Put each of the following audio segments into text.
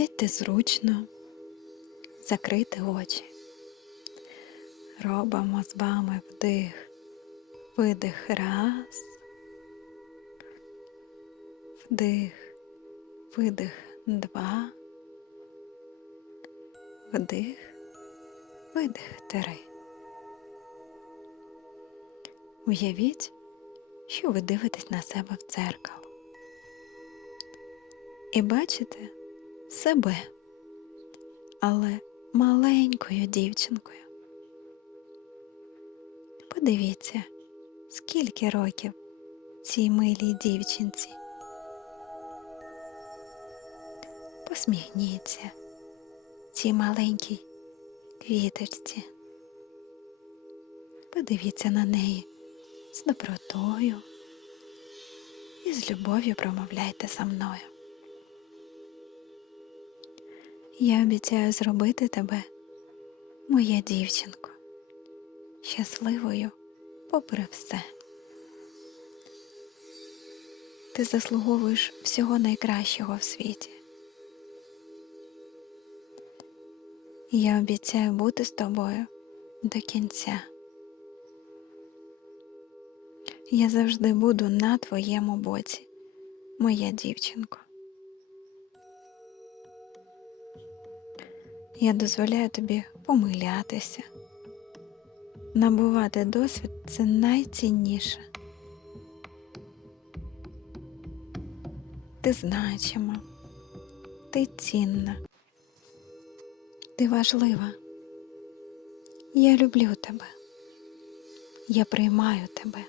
Сядьте зручно, закрийте очі. Робимо з вами вдих, видих раз, вдих, видих два, вдих, видих три. Уявіть, що ви дивитесь на себе в дзеркало. І бачите себе, але маленькою дівчинкою. Подивіться, скільки років цій милій дівчинці. Посміхніться цій маленькій квіточці. Подивіться на неї з добротою і з любов'ю промовляйте за мною. Я обіцяю зробити тебе, моя дівчинко, щасливою попри все. Ти заслуговуєш всього найкращого в світі. Я обіцяю бути з тобою до кінця. Я завжди буду на твоєму боці, моя дівчинко. Я дозволяю тобі помилятися. Набувати досвід це найцінніше. Ти значима, ти цінна, ти важлива. Я люблю тебе. Я приймаю тебе.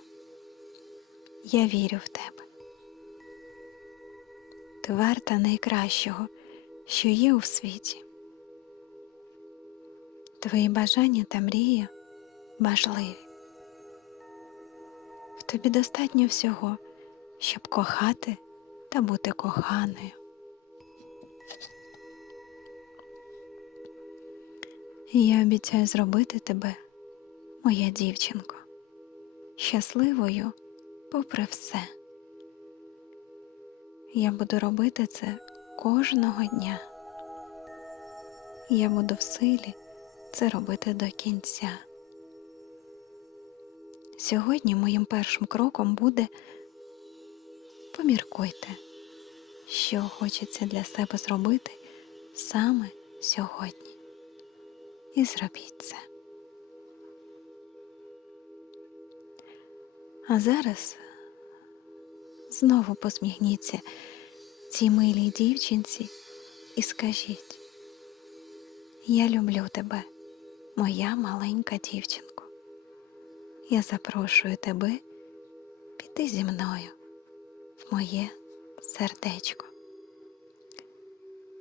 Я вірю в тебе. Ти варта найкращого, що є у світі. Твої бажання та мрії важливі. В тобі достатньо всього, щоб кохати та бути коханою. І я обіцяю зробити тебе, моя дівчинко, щасливою попри все. Я буду робити це кожного дня. Я буду в силі це робити до кінця. Сьогодні моїм першим кроком буде поміркуйте, що хочеться для себе зробити саме сьогодні. І зробіть це. А зараз знову посміхніться цій милій дівчинці і скажіть, я люблю тебе, моя маленька дівчинко. Я запрошую тебе піти зі мною в моє сердечко.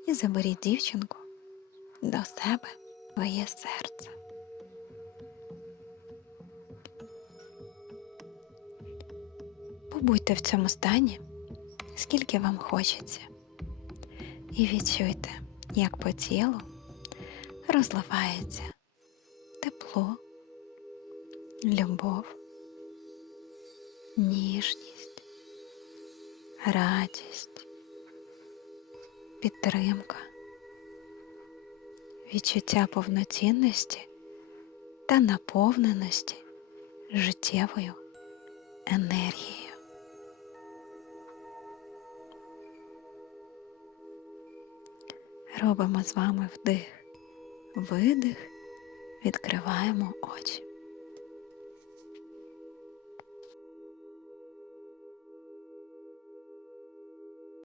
І заберіть дівчинку до себе твоє серце. Побудьте в цьому стані, скільки вам хочеться, і відчуйте, як по тілу розливається тепло, любов, ніжність, радість, підтримка, відчуття повноцінності та наповненості життєвою енергією. Робимо з вами вдих, видих, відкриваємо очі.